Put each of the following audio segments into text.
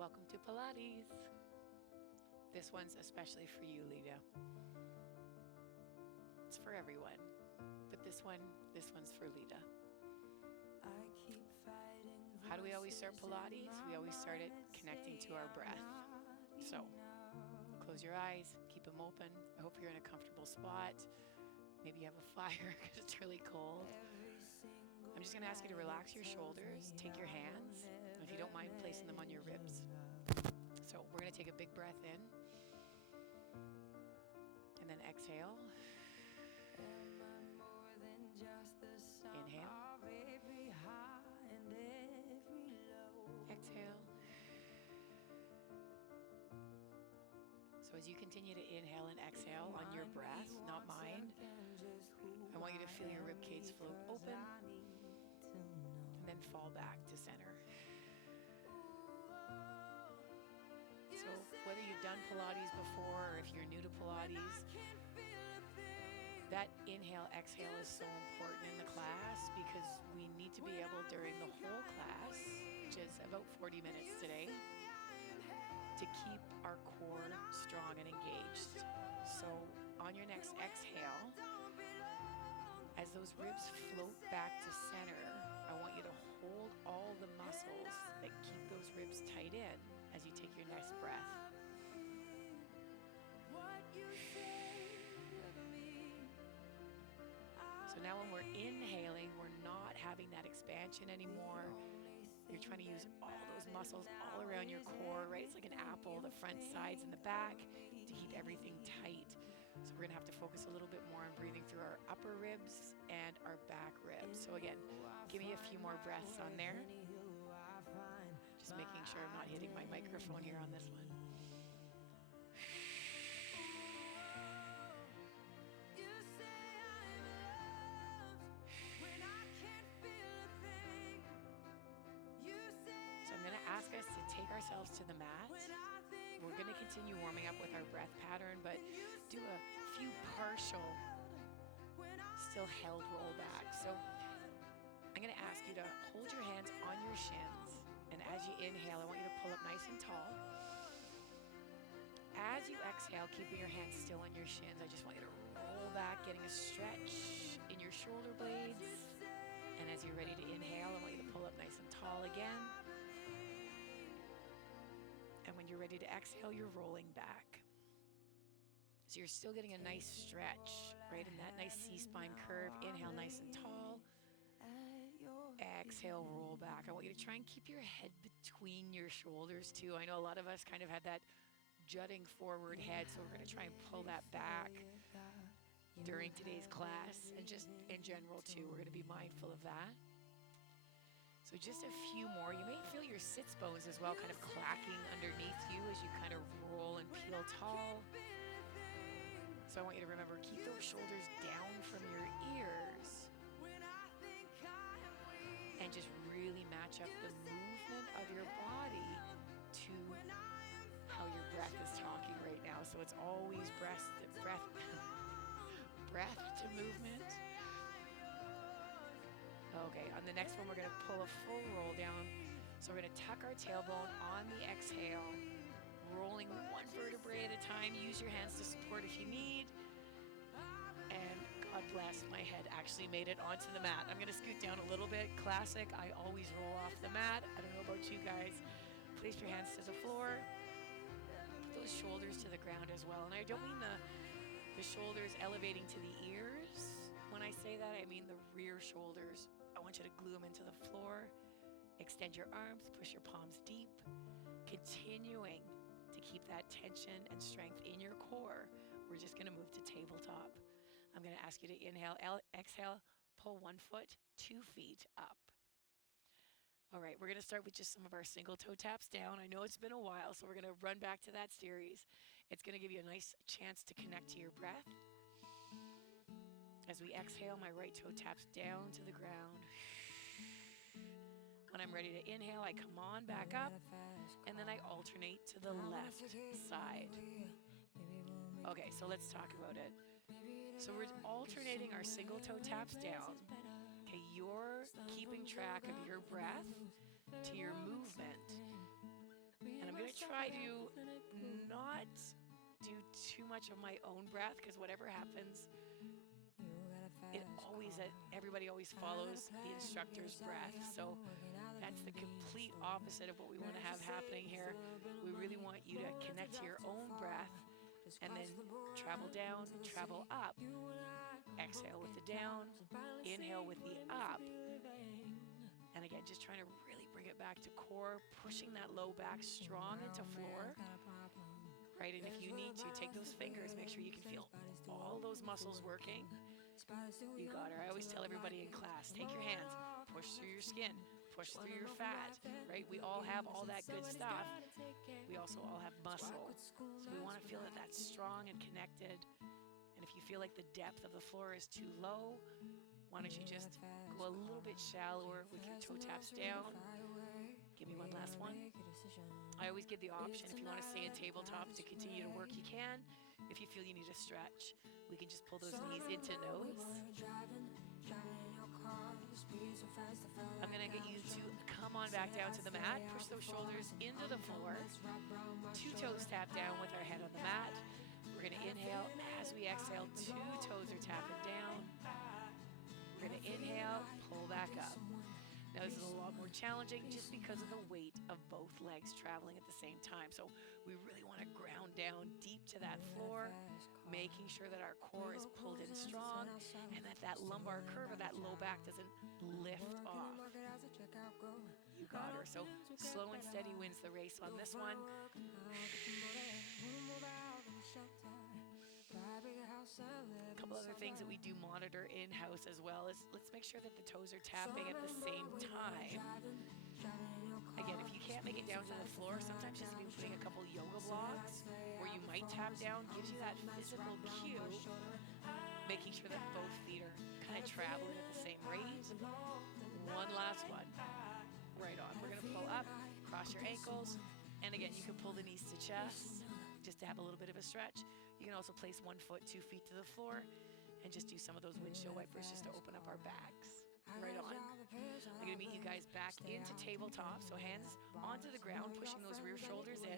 Welcome to Pilates. This one's especially for you, Lita. It's for everyone, but this one's for Lita. How do we always start Pilates? We always start it connecting to our breath. So close your eyes, keep them open. I hope you're in a comfortable spot. Maybe you have a fire because it's really cold. I'm just going to ask you to relax your shoulders, take your hands, and if you don't mind, placing them on your ribs. So we're going to take a big breath in, and then exhale. Inhale. Exhale. So as you continue to inhale and exhale on your breath, not mine, I want you to feel your rib cage float open and then fall back to center. So whether you've done Pilates before or if you're new to Pilates, that inhale, exhale is so important in the class because we need to be able during the whole class, which is about 40 minutes today, to keep our core strong and engaged. So on your next exhale, as those ribs float back to center, I want you to hold all the muscles that keep those ribs tight in as you take your next breath. So now when we're inhaling, we're not having that expansion anymore. You're trying to use all those muscles all around your core, right? It's like an apple, the front, sides, and the back to keep everything tight. So we're gonna have to focus a little bit more on breathing through our upper ribs and our back ribs. So again, give me a few more breaths on there. Just making sure I'm not hitting my microphone here on this one. I'm going to ask us to take ourselves to the mat. We're going to continue warming up with our breath pattern, but do a few partial, still held rollbacks. So I'm going to ask you to hold your hands on your shins, and as you inhale, I want you to pull up nice and tall. As you exhale, keeping your hands still on your shins, I just want you to roll back, getting a stretch in your shoulder blades. And as you're ready to inhale, I want you to pull up nice and tall again. And when you're ready to exhale, you're rolling back. So you're still getting a nice stretch, right? In that nice C-spine curve. Inhale nice and tall. Exhale, roll back. I want you to try and keep your head between your shoulders too. I know a lot of us kind of had that jutting forward head, so we're going to try and pull that back during today's class. And just in general too, we're going to be mindful of that. So just a few more. You may feel your sits bones as well kind of clacking underneath you as you kind of roll and peel tall. So I want you to remember, keep those shoulders down from your ears. And just really match up the movement of your body to how your breath is talking right now. So it's always breath to movement. Okay, on the next one, we're going to pull a full roll down. So we're going to tuck our tailbone on the exhale, rolling one vertebrae at a time. Use your hands to support if you need. And God bless, my head actually made it onto the mat. I'm going to scoot down a little bit. Classic, I always roll off the mat. I don't know about you guys. Place your hands to the floor. Put those shoulders to the ground as well. And I don't mean the shoulders elevating to the ears. When I say that, I mean the rear shoulders. I want you to glue them into the floor. Extend your arms, push your palms deep. Continuing to keep that tension and strength in your core. We're just going to move to tabletop. I'm going to ask you to inhale, exhale, pull 1 foot, 2 feet up. All right, we're going to start with just some of our single toe taps down. I know it's been a while, so we're going to run back to that series. It's going to give you a nice chance to connect to your breath. As we exhale, my right toe taps down to the ground. When I'm ready to inhale, I come on back up, and then I alternate to the left side. Okay, so let's talk about it. So we're alternating our single toe taps down. Okay, you're keeping track of your breath to your movement. And I'm going try to not do too much of my own breath, because whatever happens, everybody always follows the instructor's breath. So that's the complete opposite of what we want to have happening here. We really want you to connect to your own breath and then travel down, travel up. Exhale with the down, inhale with the up. And again, just trying to really bring it back to core, pushing that low back strong into floor. Right, and if you need to, take those fingers, make sure you can feel all those muscles working. You got her. I always tell everybody in class, take your hands, push through your skin, push through your fat, right? We all have all that good stuff. We also all have muscle. So we want to feel that that's strong and connected. And if you feel like the depth of the floor is too low, why don't you just go a little bit shallower with your toe taps down. Give me one last one. I always give the option, if you want to stay in tabletop to continue to work, you can. If you feel you need a stretch, we can just pull those knees into nose. I'm going to get you to come on back down to the mat. Push those shoulders into the floor. Two toes tap down with our head on the mat. We're going to inhale. As we exhale, two toes are tapping down. We're going to inhale, pull back up. Now this is a lot more challenging just because of the weight of both legs traveling at the same time. So we really want to ground down deep to that floor, making sure that our core is pulled in strong and that lumbar curve or that low back doesn't lift off. You got her. So slow and steady wins the race on this one. A couple other things that we do monitor in-house as well is let's make sure that the toes are tapping at the same time. Again, if you can't make it down to the floor, sometimes just putting a couple yoga blocks where you might tap down gives you that physical cue, making sure that both feet are kind of traveling at the same rate. One last one. Right on. We're going to pull up, cross your ankles, and again, you can pull the knees to chest just to have a little bit of a stretch. You can also place 1 foot, 2 feet to the floor and just do some of those windshield wipers just to open up our backs. Right on. I'm going to meet you guys back into tabletop. So hands onto the ground, pushing those rear shoulders in.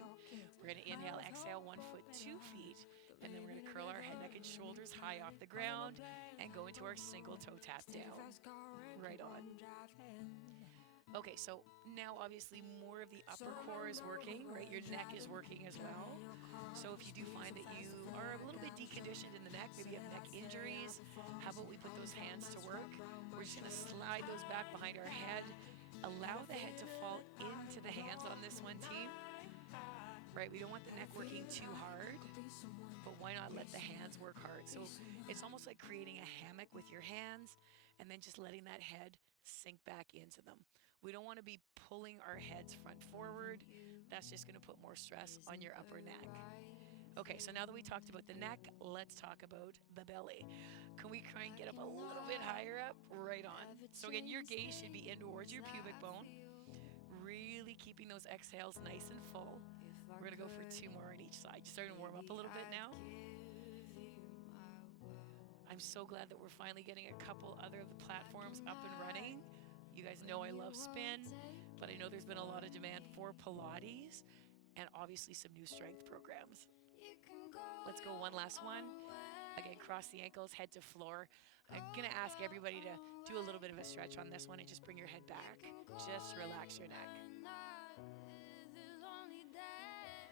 We're going to inhale, exhale, 1 foot, 2 feet. And then we're going to curl our head, neck, and shoulders high off the ground and go into our single toe tap down. Right on. Okay, so now obviously more of the upper core is working, right? Your neck is working as well. So if you do find that you are a little bit deconditioned in the neck, maybe you have neck injuries, how about we put those hands to work? We're just gonna slide those back behind our head, allow the head to fall into the hands on this one, team. Right, we don't want the neck working too hard, but why not let the hands work hard? So it's almost like creating a hammock with your hands and then just letting that head sink back into them. We don't want to be pulling our heads front forward. That's just going to put more stress on your upper neck. Okay, so now that we talked about the neck, let's talk about the belly. Can we try and get up a little bit higher up? Right on. So again, your gaze should be in towards your pubic bone. Really keeping those exhales nice and full. We're going to go for 2 more on each side. Just starting to warm up a little bit now. I'm so glad that we're finally getting a couple other of the platforms up and running. You guys know I love spin, but I know there's been a lot of demand for Pilates and obviously some new strength programs. Let's go one last one. Again, cross the ankles, head to floor. I'm going to ask everybody to do a little bit of a stretch on this one and just bring your head back. Just relax your neck.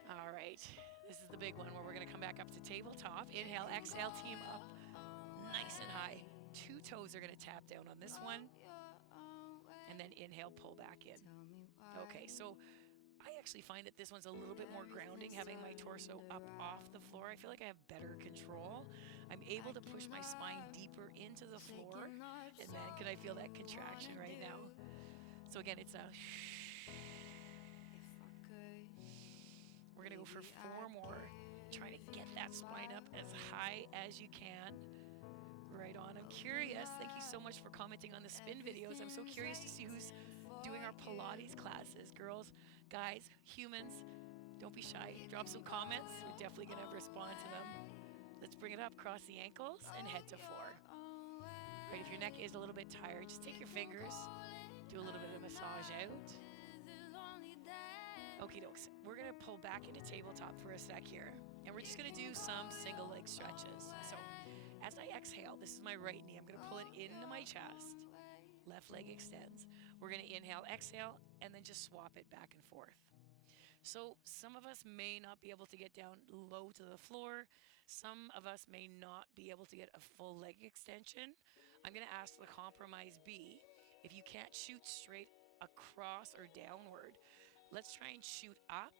All right, this is the big one where we're going to come back up to tabletop. Inhale, exhale, team up nice and high. 2 toes are going to tap down on this one. And then inhale, pull back in. Okay, so I actually find that this one's a little bit more grounding, having my torso up off the floor. I feel like I have better control. I'm able to push my spine deeper into the floor. And man, can I feel that contraction right now? So again, it's a we're going to go for 4 more. Trying to get that spine up as high as you can. Right on. I'm curious. Thank you so much for commenting on the spin videos. I'm so curious to see who's doing our Pilates classes. Girls, guys, humans, don't be shy. Drop some comments. We're definitely going to respond to them. Let's bring it up. Cross the ankles and head to floor. Right, if your neck is a little bit tired, just take your fingers, do a little bit of massage out. Okie dokie. folks, we're gonna pull back into tabletop for a sec here. And we're just gonna do some single leg stretches. So as I exhale, this is my right knee. I'm gonna pull it into my chest. Left leg extends. We're gonna inhale, exhale, and then just swap it back and forth. So some of us may not be able to get down low to the floor. Some of us may not be able to get a full leg extension. I'm going to ask the compromise be, if you can't shoot straight across or downward, let's try and shoot up.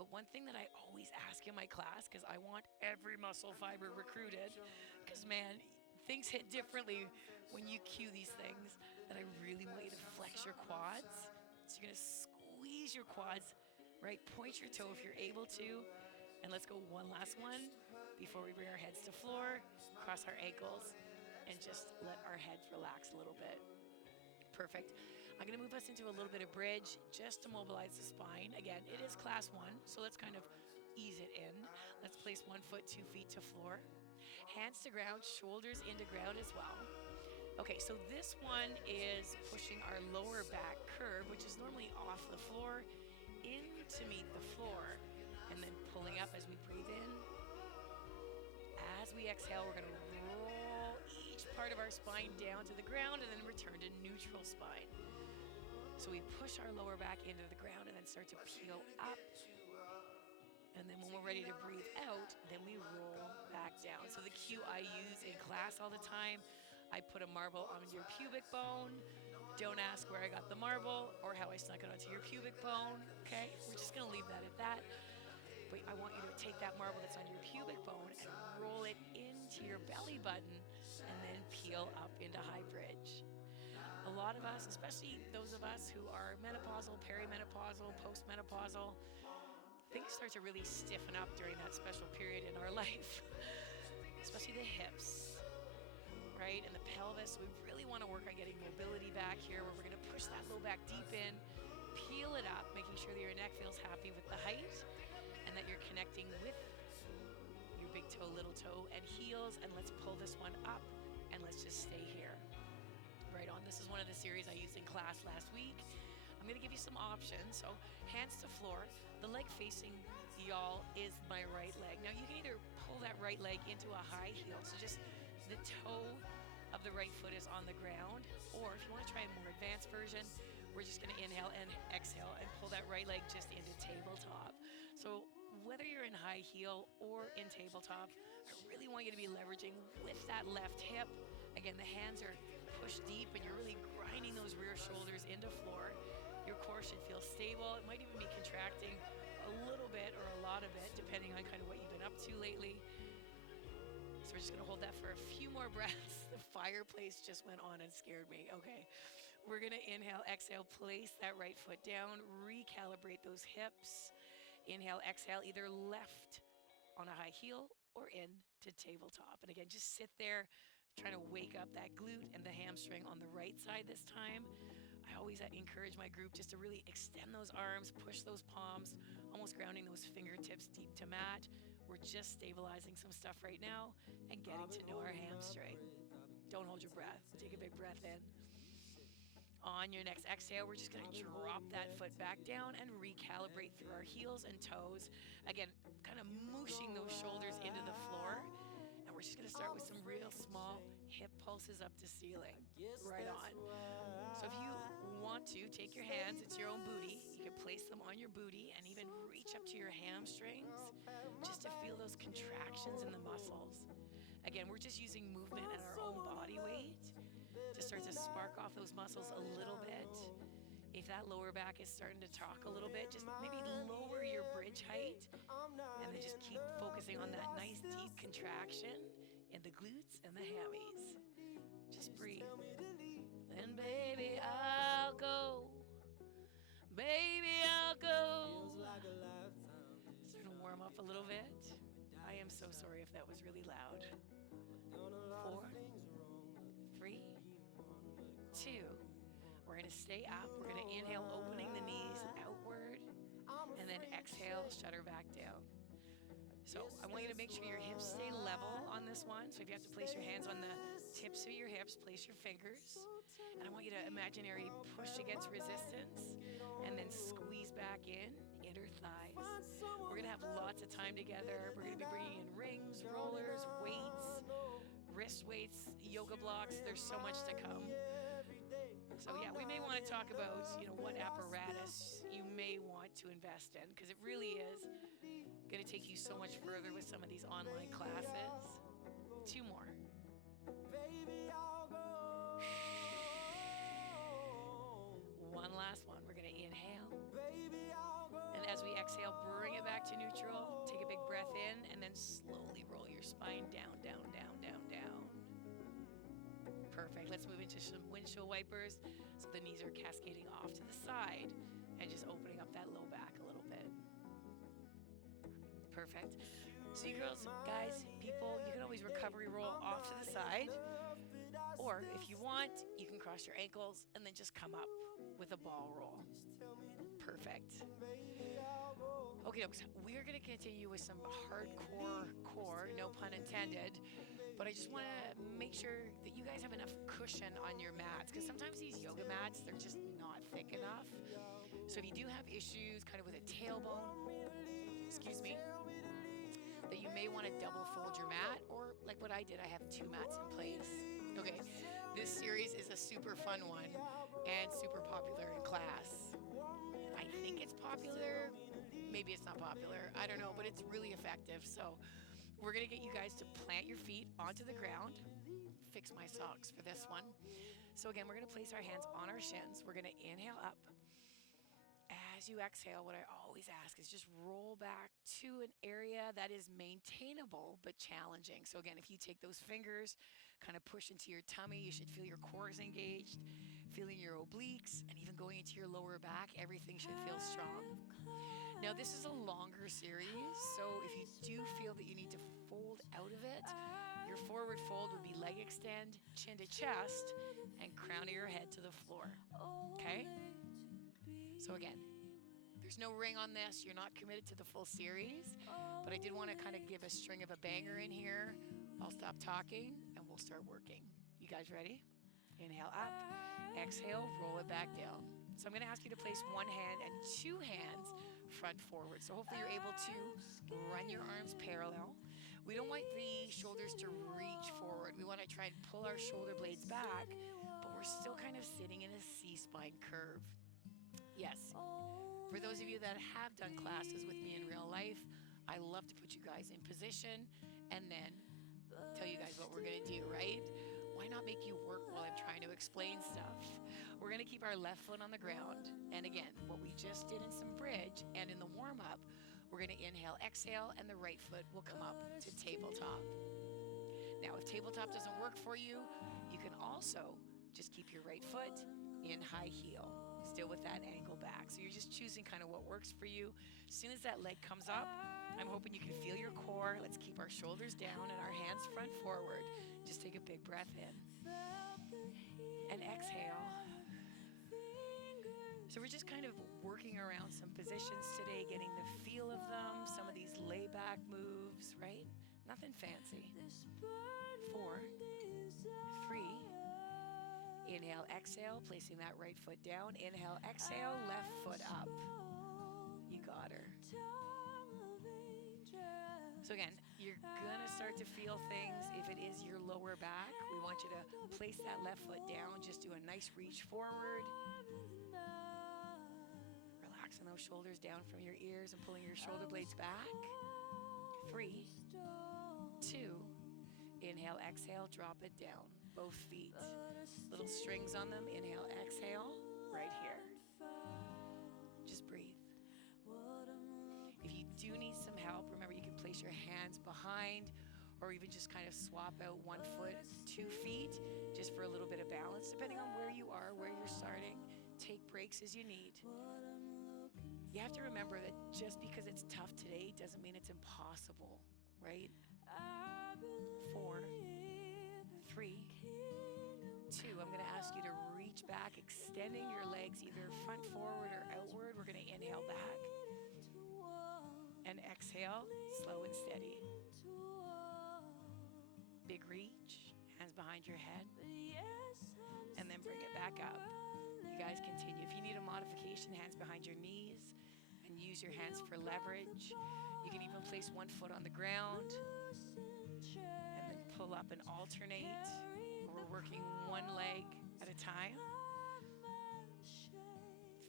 But one thing that I always ask in my class, because I want every muscle fiber recruited, because man, things hit differently when you cue these things, that I really want you to flex your quads. So you're going to squeeze your quads, right? Point your toe if you're able to. And let's go one last one before we bring our heads to floor, cross our ankles, and just let our heads relax a little bit. Perfect. I'm going to move us into a little bit of bridge just to mobilize the spine. Again, it is class 1, so let's kind of ease it in. Let's place 1 foot, 2 feet to floor. Hands to ground, shoulders into ground as well. Okay, so this one is pushing our lower back curve, which is normally off the floor, in to meet the floor, and then pulling up as we breathe in. As we exhale, we're going to roll each part of our spine down to the ground and then return to neutral spine. So we push our lower back into the ground and then start to peel up. And then when we're ready to breathe out, then we roll back down. So the cue I use in class all the time, I put a marble on your pubic bone. Don't ask where I got the marble or how I snuck it onto your pubic bone, okay? We're just gonna leave that at that. But I want you to take that marble that's on your pubic bone and roll it into your belly button and then peel up into high bridge. A lot of us, especially those of us who are menopausal, perimenopausal, postmenopausal, things start to really stiffen up during that special period in our life, especially the hips, right? And the pelvis. We really want to work on getting mobility back here, where we're going to push that low back deep in, peel it up, making sure that your neck feels happy with the height and that you're connecting with your big toe, little toe, and heels. And let's pull this one up and let's just stay here. Right on. This is one of the series I used in class last week. I'm going to give you some options. So hands to floor. The leg facing y'all is my right leg. Now you can either pull that right leg into a high heel, so just the toe of the right foot is on the ground, or if you want to try a more advanced version, we're just going to inhale and exhale and pull that right leg just into tabletop. So whether you're in high heel or in tabletop, I really want you to be leveraging with that left hip. Again, the hands are pushed deep and you're really grinding those rear shoulders into floor. Your core should feel stable. It might even be contracting a little bit or a lot of it, depending on kind of what you've been up to lately. So we're just gonna hold that for a few more breaths. The fireplace just went on and scared me. Okay, we're gonna inhale, exhale, place that right foot down, recalibrate those hips. Inhale, exhale, either left on a high heel or in to tabletop. And again, just sit there, trying to wake up that glute and the hamstring on the right side this time. I always encourage my group just to really extend those arms, push those palms, almost grounding those fingertips deep to mat. We're just stabilizing some stuff right now and getting to know our hamstring. Don't hold your breath. Take a big breath in. On your next exhale, we're just going to drop that foot back down and recalibrate through our heels and toes. Again, kind of mooshing those shoulders into the floor. And we're just going to start with some real small hip pulses up to ceiling. Right on. So if you want to, take your hands, it's your own booty. You can place them on your booty and even reach up to your hamstrings just to feel those contractions in the muscles. Again, we're just using movement and our own body weight to start to spark off those muscles a little bit. If that lower back is starting to talk a little bit, just maybe lower your bridge height and then just keep focusing on that nice deep contraction in the glutes and the hammies. Just breathe. And baby, I'll go. Baby, I'll go. Start to warm up a little bit. I am so sorry if that was really loud. 4, 3, 2. We're going to stay up. We're going to inhale, opening the knees outward, and then exhale, shudder back down. So I want you to make sure your hips stay level on this one. So if you have to place your hands on the tips of your hips, place your fingers. And I want you to imaginary push against resistance and then squeeze back in, inner We're going to have lots of time together. We're going to be bringing in rings, rollers, weights, wrist weights, yoga blocks. There's so much to come. So yeah, we may want to talk about, what apparatus you may want to invest in, because it really is going to take you so much further with some of these online classes. 2 more. One last one. We're going to inhale. And as we exhale, bring it back to neutral. Take a big breath in and then slowly roll your spine down, down, down, down, down. Perfect. Let's move into some windshield wipers so the knees are cascading off to the side and just opening up that low back a little bit. Perfect. So you girls, guys, people, you can always recovery roll off to the side. Or if you want, you can cross your ankles and then just come up with a ball roll. Perfect. Okay, we're going to continue with some hardcore core, no pun intended. But I just want to make sure that you guys have enough cushion on your mats, because sometimes these yoga mats, they're just not thick enough. So if you do have issues kind of with a tailbone, that you may want to double fold your mat, or like what I did, I have 2 mats in place. Okay, this series is a super fun one and super popular in class. I think it's popular. Maybe it's not popular. I don't know, but it's really effective. So we're going to get you guys to plant your feet onto the ground. Fix my socks for this one. So again, we're going to place our hands on our shins. We're going to inhale up. As you exhale, what I always ask is just roll back to an area that is maintainable but challenging. So again, if you take those fingers, kind of push into your tummy, you should feel your core is engaged, feeling your obliques, and even going into your lower back, everything should feel strong. Now, this is a longer series, so if you do feel that you need to fold out of it, your forward fold would be leg extend, chin to chest, and crown of your head to the floor. Okay? So again, there's no ring on this. You're not committed to the full series, but I did want to kind of give a string of a banger in here. I'll stop talking and we'll start working. You guys ready? Inhale up, exhale, roll it back down. So I'm going to ask you to place 1 hand and 2 hands front forward. So hopefully you're able to run your arms parallel. We don't want the shoulders to reach forward. We want to try and pull our shoulder blades back, but we're still kind of sitting in a C-spine curve. Yes. For those of you that have done classes with me in real life, I love to put you guys in position and then tell you guys what we're going to do, right? Why not make you work while I'm trying to explain stuff? We're going to keep our left foot on the ground. And again, what we just did in some bridge and in the warm-up, we're going to inhale, exhale, and the right foot will come up to tabletop. Now, if tabletop doesn't work for you, you can also just keep your right foot in high heel, still with that ankle back. So you're just choosing kind of what works for you. As soon as that leg comes up, I'm hoping you can feel your core. Let's keep our shoulders down and our hands front forward. Just take a big breath in and exhale. So we're just kind of working around some positions today, getting the feel of them, some of these layback moves, right? Nothing fancy. 4, 3, inhale, exhale, placing that right foot down. Inhale, exhale, left foot up. You got her. So again, you're gonna start to feel things. If it is your lower back, we want you to place that left foot down. Just do a nice reach forward. Relaxing those shoulders down from your ears and pulling your shoulder blades back. 3, 2, inhale, exhale, drop it down. Both feet. Little strings on them. Inhale, exhale, right here. Just breathe. If you do need some help, remember you can place your hands behind or even just kind of swap out 1 foot, 2 feet, just for a little bit of balance, depending on where you are, where you're starting. Take breaks as you need. You have to remember that just because it's tough today doesn't mean it's impossible, right? 4, 3, 2. I'm going to ask you to reach back, extending your legs either front forward or outward. We're going to inhale back and exhale, slow and steady. Big reach, hands behind your head, and then bring it back up. You guys continue. If you need a modification, hands behind your knees, and use use your hands for leverage. You can even place one foot on the ground and then pull up and alternate. We're working one leg at a time.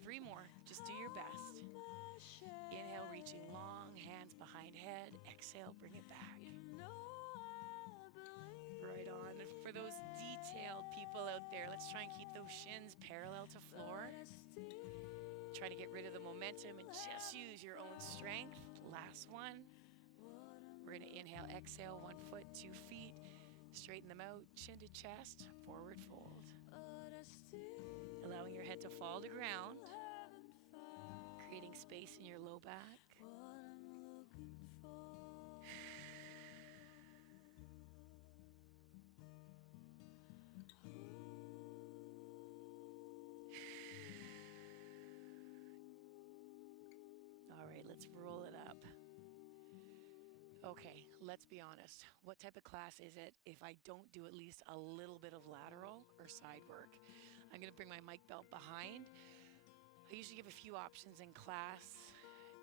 3 more. Just do your best. Inhale, reaching long, hands behind head. Exhale, bring it back. Right on. And for those detailed people out there, let's try and keep those shins parallel to floor. Try to get rid of the momentum and just use your own strength. Last one. We're going to inhale, exhale, 1 foot, 2 feet. Straighten them out, chin to chest, forward fold. Allowing your head to fall to ground. Creating space in your low back. All right, let's roll it up. Okay, let's be honest. What type of class is it if I don't do at least a little bit of lateral or side work? I'm going to bring my mic belt behind. I usually give a few options in class.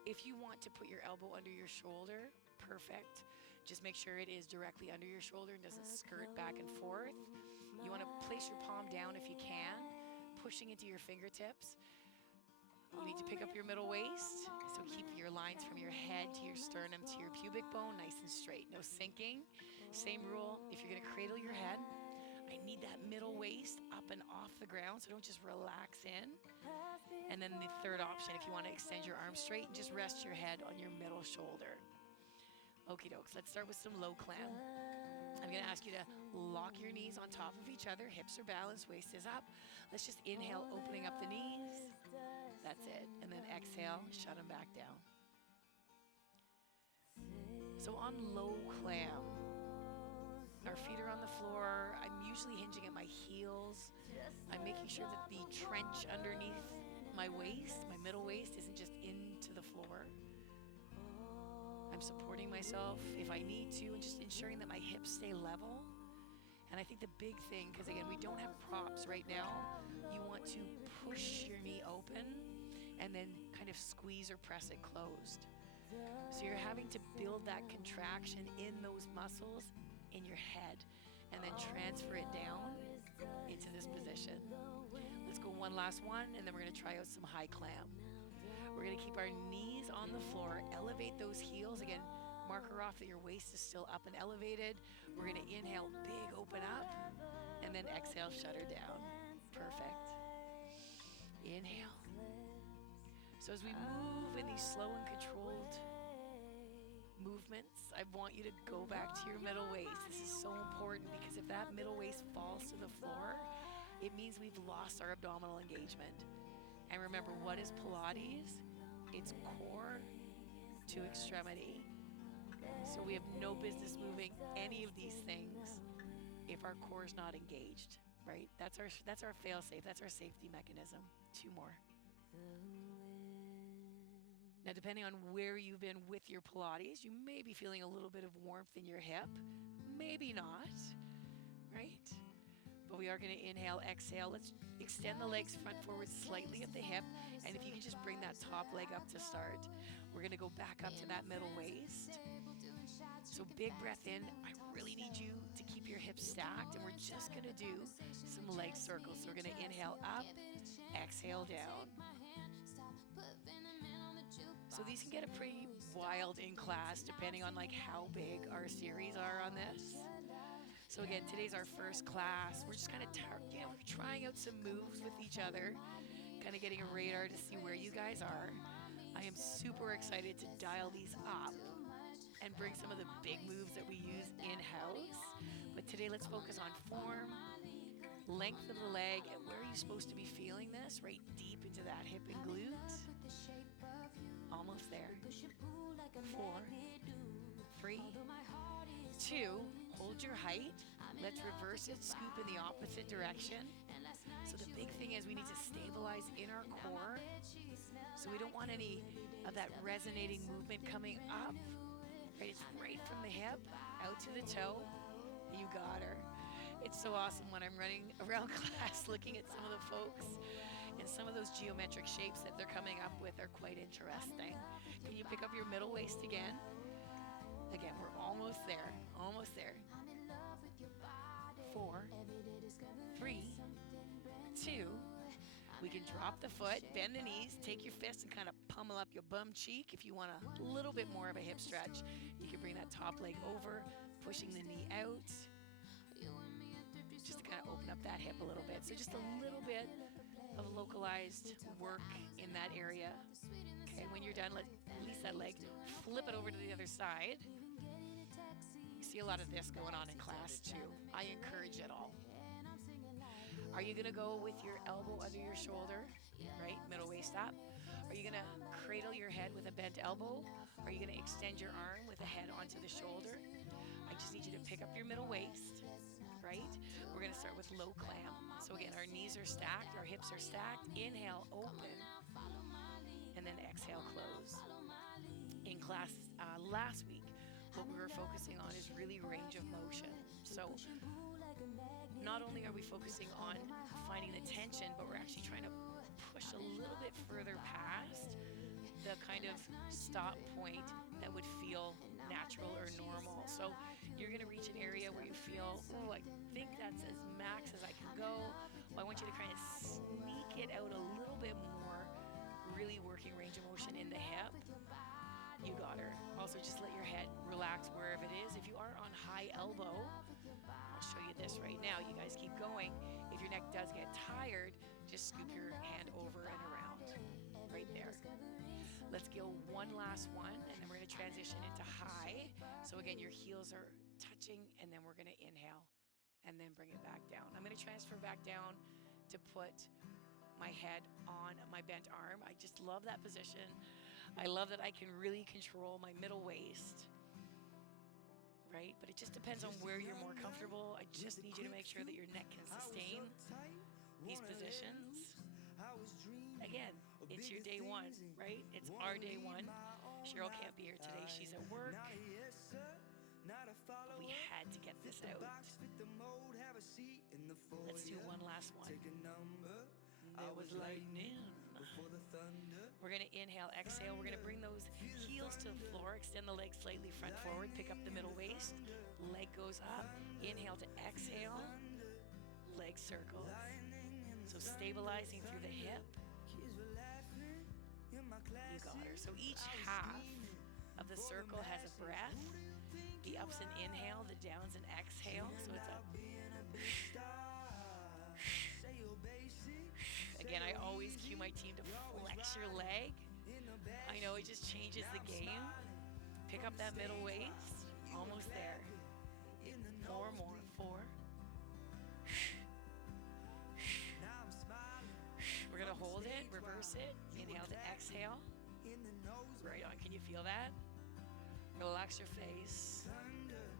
If you want to put your elbow under your shoulder, perfect. Just make sure it is directly under your shoulder and doesn't skirt back and forth. You want to place your palm down if you can, pushing into your fingertips. You need to pick up your middle waist, so keep your lines from your head to your sternum to your pubic bone nice and straight. No sinking. Same rule, if you're going to cradle your head, I need that middle waist up and off the ground, so don't just relax in. And then the third option, if you want to extend your arms straight, just rest your head on your middle shoulder. Okie dokes, let's start with some low clam. I'm going to ask you to lock your knees on top of each other. Hips are balanced, waist is up. Let's just inhale, opening up the knees. That's it. And then exhale, shut them back down. So on low clam, our feet are on the floor. I'm usually hinging at my heels. I'm making sure that the trench underneath my waist, my middle waist, isn't just into the floor. I'm supporting myself if I need to and just ensuring that my hips stay level. And I think the big thing, because again, we don't have props right now, you want to push your knee open and then kind of squeeze or press it closed. So you're having to build that contraction in those muscles in your head and then transfer it down into this position. Let's go one last one, and then we're going to try out some high clam. We're going to keep our knees on the floor, elevate those heels. Again, marker off that your waist is still up and elevated. We're going to inhale, big open up, and then exhale, shut her down. Perfect. Inhale. So as we move in these slow and controlled movements, I want you to go back to your middle waist. This is so important because if that middle waist falls to the floor, it means we've lost our abdominal engagement. And remember, what is Pilates? It's core to extremity. So we have no business moving any of these things if our core is not engaged, right? That's our fail-safe. That's our safety mechanism. 2 more. Now, depending on where you've been with your Pilates, you may be feeling a little bit of warmth in your hip. Maybe not, right? But we are going to inhale, exhale. Let's extend the legs front forward slightly at the hip. And if you can just bring that top leg up to start, we're going to go back up to that middle waist. So big breath in. I really need you to keep your hips stacked. And we're just going to do some leg circles. So we're going to inhale up, exhale down. So these can get a pretty wild in class depending on like how big our series are on this. So again, today's our first class. We're just kind of we're trying out some moves with each other, kind of getting a radar to see where you guys are. I am super excited to dial these up and bring some of the big moves that we use in-house. But today let's focus on form, length of the leg, and where are you supposed to be feeling this? Right deep into that hip and glute. Almost there. 4, 3, 2, hold your height. Let's reverse it, scoop in the opposite direction. So the big thing is we need to stabilize in our core. So we don't want any of that resonating movement coming up. Right, it's right from the hip out to the toe. You got her. It's so awesome when I'm running around class looking at some of the folks And some of those geometric shapes that they're coming up with are quite interesting. Can you pick up your middle waist again? Again, we're almost there, almost there. 4, 3, 2. We can drop the foot, bend the knees, take your fist and kind of pummel up your bum cheek. If you want a little bit more of a hip stretch, you can bring that top leg over, pushing the knee out, just to kind of open up that hip a little bit. So just a little bit of localized work in that area. Okay, when you're done, release that leg, flip it over to the other side. You see a lot of this going on in class too. I encourage it all. Are you going to go with your elbow under your shoulder, right? Middle waist up. Are you going to cradle your head with a bent elbow? Are you going to extend your arm with the head onto the shoulder? I just need you to pick up your middle waist, right? We're going to start with low clam. So again, our knees are stacked, our hips are stacked. Inhale, open, and then exhale, close. In class last week, what we were focusing on is really range of motion. So not only are we focusing on finding the tension, but we're actually trying to push a little bit further past the kind of stop point that would feel natural or normal. So you're going to reach an area where you feel, oh, I think that's as max as I can go. Well, I want you to kind of sneak it out a little bit more, really working range of motion in the hip. You got her. Also, just let your head relax wherever it is. If you are on high elbow, I'll show you this right now. You guys keep going. If your neck does get tired, just scoop your hand over and around. Right there. Let's go one last one, and then we're going to transition into high. So again, your heels are touching, and then we're going to inhale, and then bring it back down. I'm going to transfer back down to put my head on my bent arm. I just love that position. I love that I can really control my middle waist, right? But it just depends on where you're more comfortable. I just need you to make sure that your neck can sustain these positions. Again, it's your day one, right? It's our day one. Cheryl can't be here today. She's at work. But we had to get this out. Let's do one last one. There was lightning. We're going to inhale, exhale. We're going to bring those heels to the floor. Extend the legs slightly front forward. Pick up the middle waist. Leg goes up. Inhale to exhale. Leg circles. So stabilizing through the hip. You got her. So each half of the circle has a breath. The ups and inhale, the downs and exhale. So it's a... Again, I always cue my team to flex your leg. I know it just changes the game. Pick up that middle waist. Almost there. More. 4. We're going to hold it, reverse it. Inhale to exhale. Right on. Can you feel that? Relax your face.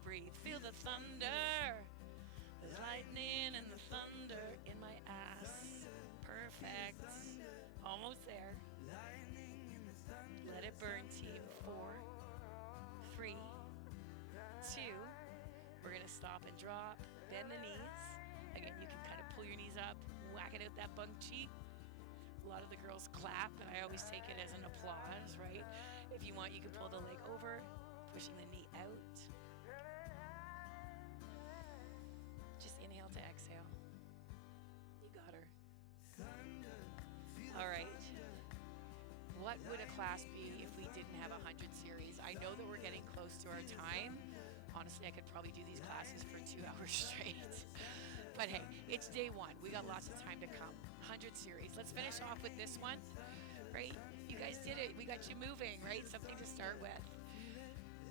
Breathe. Feel the thunder. There's lightning and the thunder in my ass. Perfect. Almost there. Let it burn, team. 4, 3, 2. We're going to stop and drop. Bend the knees. Again, you can kind of pull your knees up, whack it out that bunk cheek. A lot of the girls clap, and I always take it as an applause, right? If you want, you can pull the leg over, pushing the knee out. Just inhale to exhale. You got her. All right. What would a class be if we didn't have 100 series? I know that we're getting close to our time. Honestly, I could probably do these classes for 2 hours straight. But hey, it's day one. We got lots of time to come. 100 series. Let's finish off with this one, right? You guys did it. We got you moving, right? Something to start with.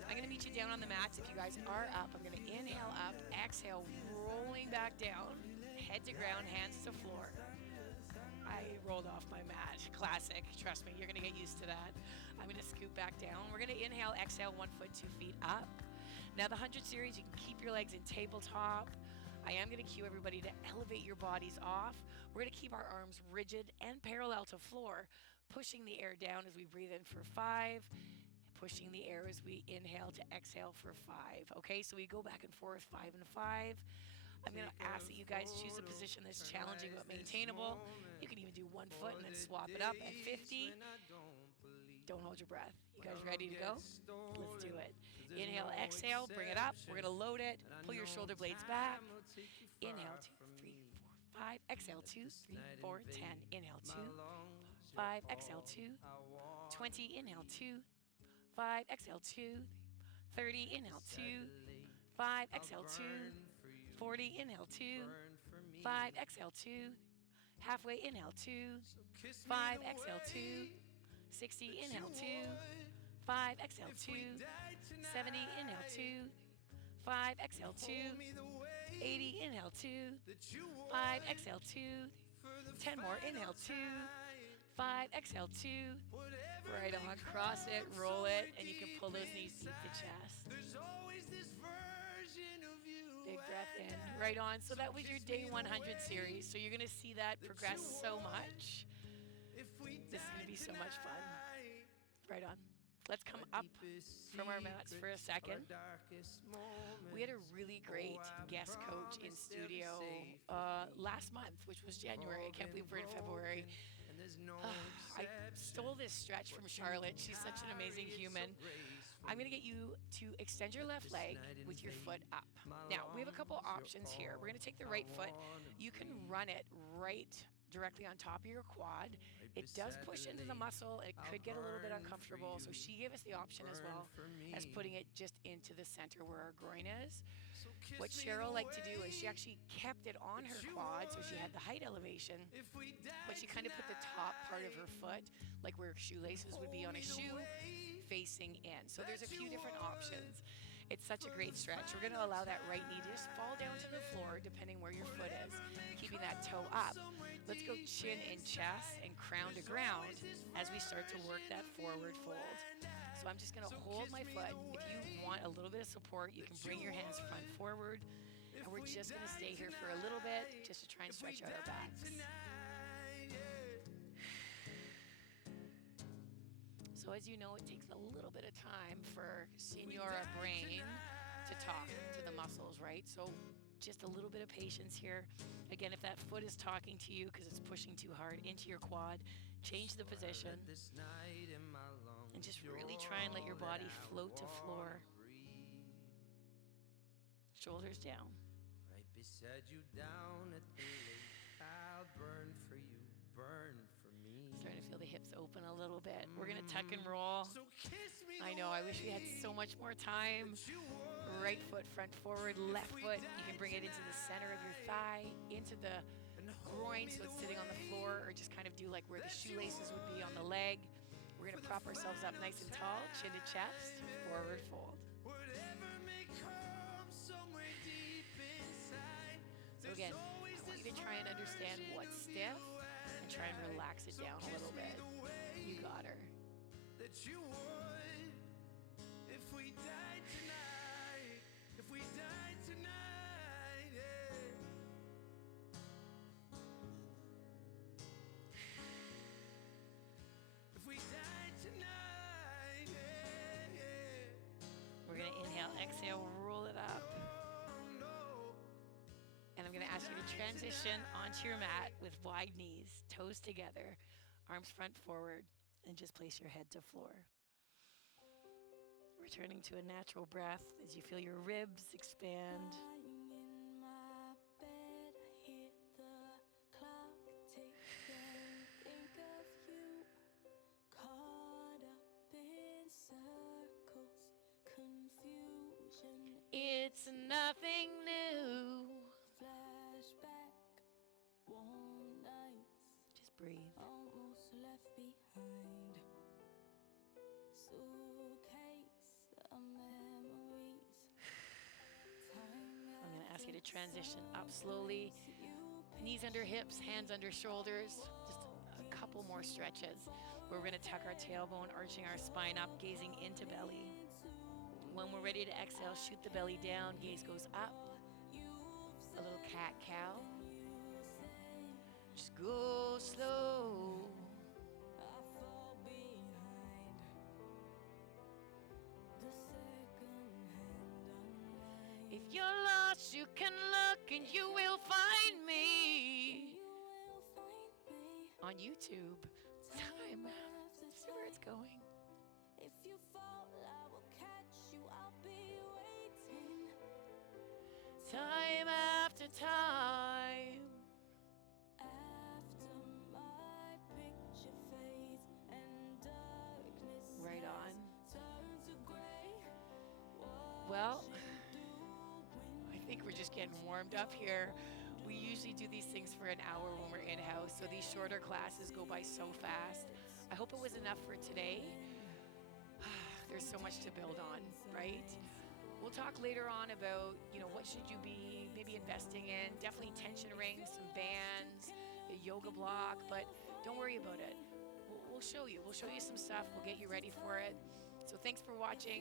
I'm going to meet you down on the mats. If you guys are up, I'm going to inhale up, exhale, rolling back down, head to ground, hands to floor. I rolled off my mat. Classic. Trust me, you're going to get used to that. I'm going to scoot back down. We're going to inhale, exhale, 1 foot, 2 feet up. Now the 100 series, you can keep your legs in tabletop. I am going to cue everybody to elevate your bodies off. We're going to keep our arms rigid and parallel to floor, pushing the air down as we breathe in for 5, pushing the air as we inhale to exhale for 5. Okay, so we go back and forth, 5 and 5. I'm going to ask that you guys choose a position that's challenging but maintainable. You can even do one foot and then swap it up at 50. Don't hold your breath. You guys ready to go? Let's do it. Inhale, exhale, bring it up. We're going to load it. Pull your shoulder blades back. Inhale, 2, 3, 4, 5. Exhale, 2, 3, 4, 10. Inhale, 2, 5. Exhale, 2, 20. Inhale, 2, 5. Exhale, 2, 30. Inhale, 2, 5. Exhale, 2, 40. Inhale, 2, 5. Exhale, 2. Halfway, inhale, 2, 5. Exhale, 2. 60. Inhale, 2, 5. Exhale, 2. 70. Inhale, 2, 5. Exhale, 2. 80. Inhale, 2, 5. Exhale, 2. 10 more. Inhale, 2, 5. Exhale, 2. Right on. Cross it, roll it, and you can pull those knees deep to chest. Big breath in. Right on. So that was your day 100 series. So you're going to see that progress so much. This is going to be so much fun. Right on. Let's come up from our mats for a second. We had a really great guest coach in studio last month, which was January. I can't believe we're in February. I stole this stretch from Charlotte. She's such an amazing human. I'm going to get you to extend your left leg with your foot up. Now, we have a couple options here. We're going to take the right foot. You can run it right directly on top of your quad. It does push into the muscle. It could get a little bit uncomfortable. So she gave us the option as well as putting it just into the center where our groin is. What Cheryl liked to do is she actually kept it on her quad, so she had the height elevation, but she kind of put the top part of her foot, like where shoelaces would be on a shoe, facing in. So there's a few different options. It's such a great stretch. We're going to allow that right knee to just fall down to the floor, depending where your foot is, keeping that toe up. Let's go chin and chest and crown to ground as we start to work that forward fold. So I'm just going to hold my foot. If you want a little bit of support, you can bring your hands front forward. And we're just going to stay here for a little bit just to try and stretch out our backs. So as you know, it takes a little bit of time for Senora brain to talk to the muscles, right? So just a little bit of patience here. Again, if that foot is talking to you because it's pushing too hard into your quad, change the position and just really try and let your body float to floor. Shoulders down. Right beside you down at the lake, I'll burn for you, burn for me. Starting to feel the hips open a little bit. We're going to tuck and roll. I know, I wish we had so much more time. Right foot front forward, left foot. You can bring it into the center of your thigh, into the groin so it's sitting on the floor, or just kind of do like where the shoelaces would be on the leg. We're going to prop ourselves up nice and tall, chin to chest, forward fold. So again, I want you to try and understand what's stiff and try and relax it down a little bit. You got her. That you would if we died tonight, if we died tonight, yeah. If we died tonight, yeah, yeah. We're going to inhale, exhale, roll it up. And I'm going to ask you to transition onto your mat with wide knees, toes together, arms front forward, and just place your head to floor. Returning to a natural breath as you feel your ribs expand. Lying in my bed, I hit the clock ticking, think of you, caught up in circles, confusion. It's nothing new. Flashback, warm nights, Just breathe. almost left behind. Suitcase of memories. I'm going to ask you to transition up slowly. Knees under hips, hands under shoulders. Just a couple more stretches where we're going to tuck our tailbone, arching our spine up, gazing into belly. When we're ready to exhale, shoot the belly down, gaze goes up. A little cat-cow. Just go slow. I fall behind. The second hand unwind. If you're lost, you can look and you will find and me you will find me on YouTube. Time. after See where it's time. going. If you fall, I will catch you. I'll be waiting. Time after time. After my picture fades and darkness Right on. has turned to gray, Well, washing through I think we're just getting warmed up here. We usually do these things for an hour when we're in house, so these shorter classes go by so fast. I hope it was enough for today. There's so much to build on, right? We'll talk later on about, what should you be maybe investing in. Definitely tension rings, some bands, a yoga block, but don't worry about it. We'll show you. We'll show you some stuff. We'll get you ready for it. So thanks for watching.